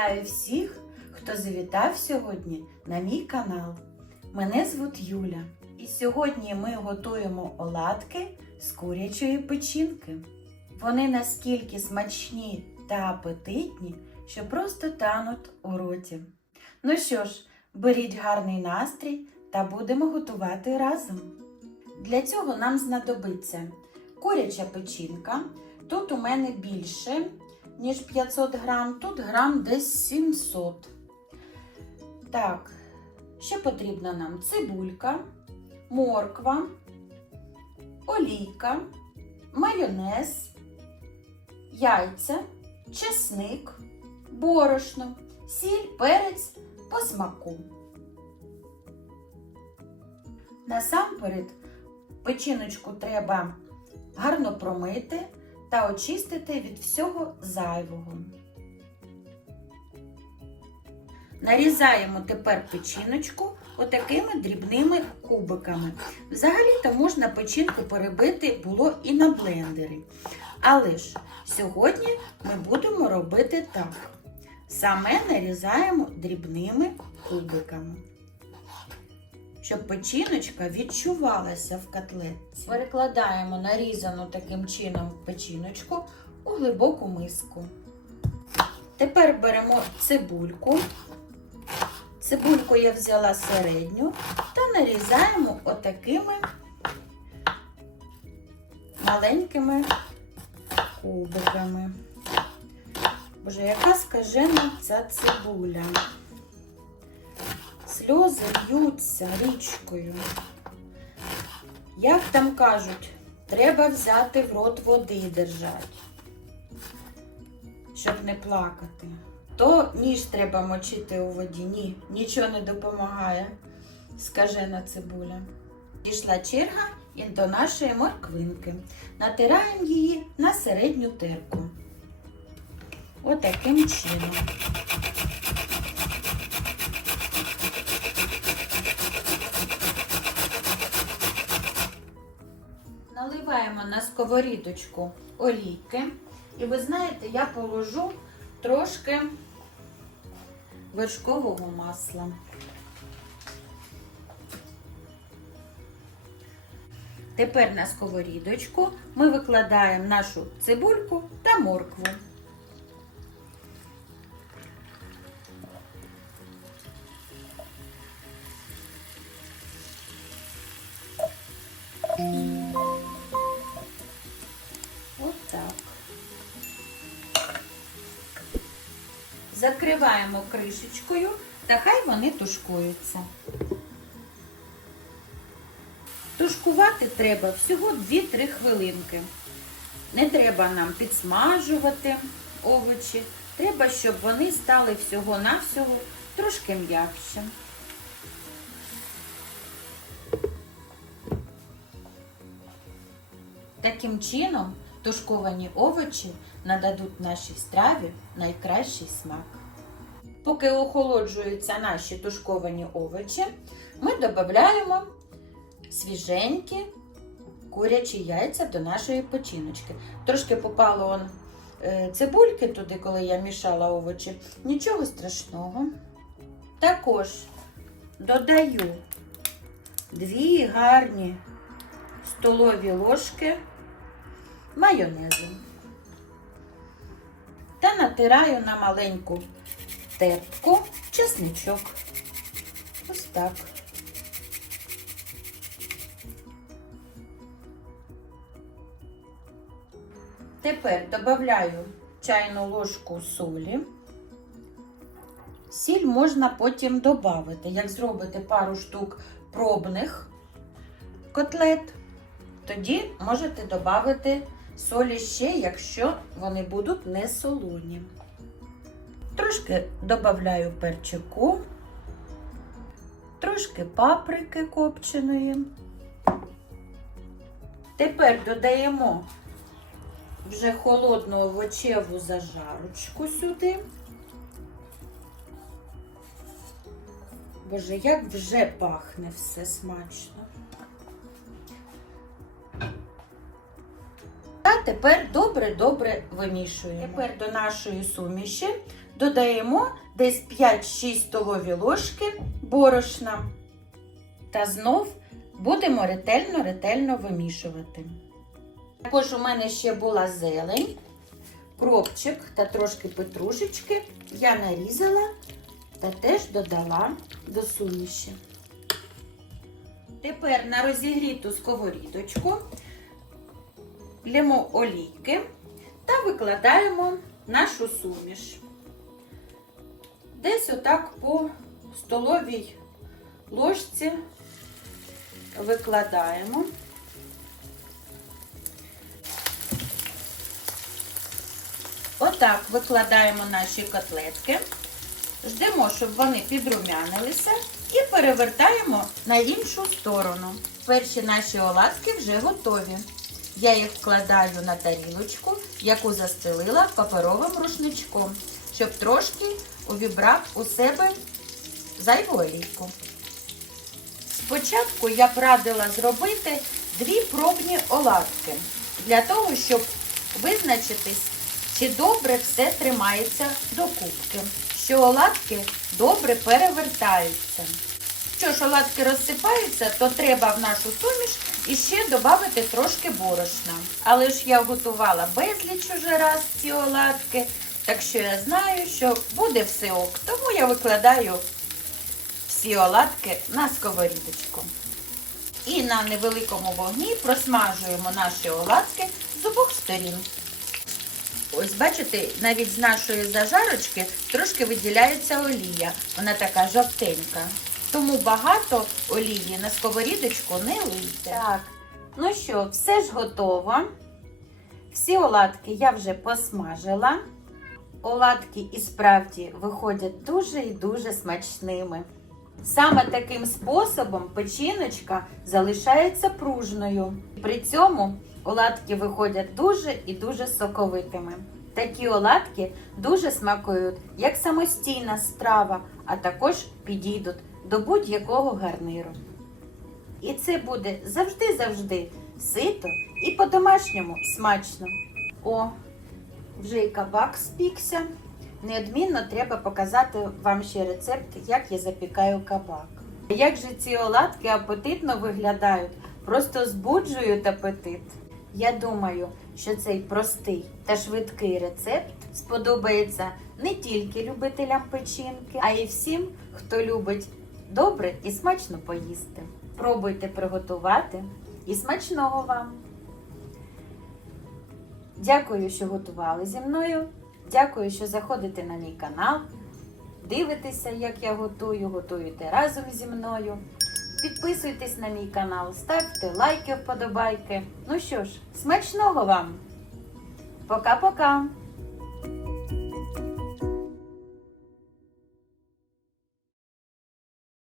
Вітаю всіх, хто завітав сьогодні на мій канал. Мене звуть Юля, і сьогодні ми готуємо оладки з курячої печінки. Вони наскільки смачні та апетитні, що просто тануть у роті. Ну що ж, беріть гарний настрій та будемо готувати разом. Для цього нам знадобиться куряча печінка. Тут у мене більше, ніж 500 грам, тут грам десь 700. Так, ще потрібна нам цибулька, морква, олійка, майонез, яйця, чесник, борошно, сіль, перець по смаку. Насамперед печіночку треба гарно промити та очистити від всього зайвого. Нарізаємо тепер печіночку отакими дрібними кубиками. Взагалі-то можна печінку перебити було і на блендері. Але ж сьогодні ми будемо робити так. Саме нарізаємо дрібними кубиками. Щоб печіночка відчувалася в котлетці. Перекладаємо нарізану таким чином печіночку у глибоку миску. Тепер беремо цибульку. Цибульку я взяла середню та нарізаємо отакими маленькими кубиками. Боже, яка скажена ця цибуля. Сльози льються річкою. Як там кажуть, треба взяти в рот води і держати, щоб не плакати. То ніж треба мочити у воді. Ні, нічого не допомагає, скажена цибуля. Дійшла черга і до нашої морквинки. Натираємо її на середню терку. Отаким чином. Наливаємо на сковорідочку олійки. І ви знаєте, я положу трошки вершкового масла. Тепер на сковорідочку ми викладаємо нашу цибульку та моркву. Закриваємо кришечкою та хай вони тушкуються. Тушкувати треба всього 2-3 хвилинки. Не треба нам підсмажувати овочі. Треба, щоб вони стали всього-навсього трошки м'якше. Таким чином тушковані овочі нададуть нашій страві найкращий смак. Поки охолоджуються наші тушковані овочі, ми додаємо свіженькі курячі яйця до нашої печіночки. Трошки попало он, е, цибульки туди, коли я мішала овочі. Нічого страшного. Також додаю дві гарні столові ложки майонезу. Натираю на маленьку тертку чесничок. Ось так. Тепер додаю чайну ложку солі. Сіль можна потім додати. Як зробите пару штук пробних котлет, тоді можете додати солі ще, якщо вони будуть не солоні. Трошки додаю перчику, трошки паприки копченої. Тепер додаємо вже холодну овочеву зажарочку сюди. Боже, як вже пахне все смачно. А тепер добре-добре вимішуємо. Тепер до нашої суміші додаємо десь 5-6 столові ложки борошна. Та знов будемо ретельно-ретельно вимішувати. Також у мене ще була зелень, кропчик та трошки петрушечки. Я нарізала та теж додала до суміші. Тепер на розігріту сковорідочку лємо олійки та викладаємо нашу суміш. Десь отак по столовій ложці викладаємо. Отак викладаємо наші котлетки, ждемо, щоб вони підрумянилися, і перевертаємо на іншу сторону. Перші наші оладки вже готові. Я їх вкладаю на тарілочку, яку застелила паперовим рушничком, щоб трошки увібрав у себе зайву олійку. Спочатку я б радила зробити дві пробні оладки для того, щоб визначитись, чи добре все тримається до кубки, що оладки добре перевертаються. Якщо оладки розсипаються, то треба в нашу суміш іще додати трошки борошна. Але ж я готувала безліч уже раз ці оладки, так що я знаю, що буде все ок. Тому я викладаю всі оладки на сковорідочку. І на невеликому вогні просмажуємо наші оладки з обох сторін. Ось бачите, навіть з нашої зажарочки трошки виділяється олія. Вона така жовтенька. Тому багато олії на сковорідочку не лийте. Так, ну що, все ж готово. Всі оладки я вже посмажила. Оладки і справді виходять дуже і дуже смачними. Саме таким способом печіночка залишається пружною. При цьому оладки виходять дуже і дуже соковитими. Такі оладки дуже смакують як самостійна страва, а також підійдуть до будь-якого гарниру. І це буде завжди-завжди сито і по-домашньому смачно. О, вже і кабак спікся. Неодмінно треба показати вам ще рецепт, як я запікаю кабак. Як же ці оладки апетитно виглядають, просто збуджують апетит. Я думаю, що цей простий та швидкий рецепт сподобається не тільки любителям печінки, а й всім, хто любить добре і смачно поїсти. Пробуйте приготувати і смачного вам! Дякую, що готували зі мною. Дякую, що заходите на мій канал. Дивитеся, як я готую, готуєте разом зі мною. Підписуйтесь на мій канал, ставте лайки, вподобайки. Ну що ж, смачного вам! Пока-пока!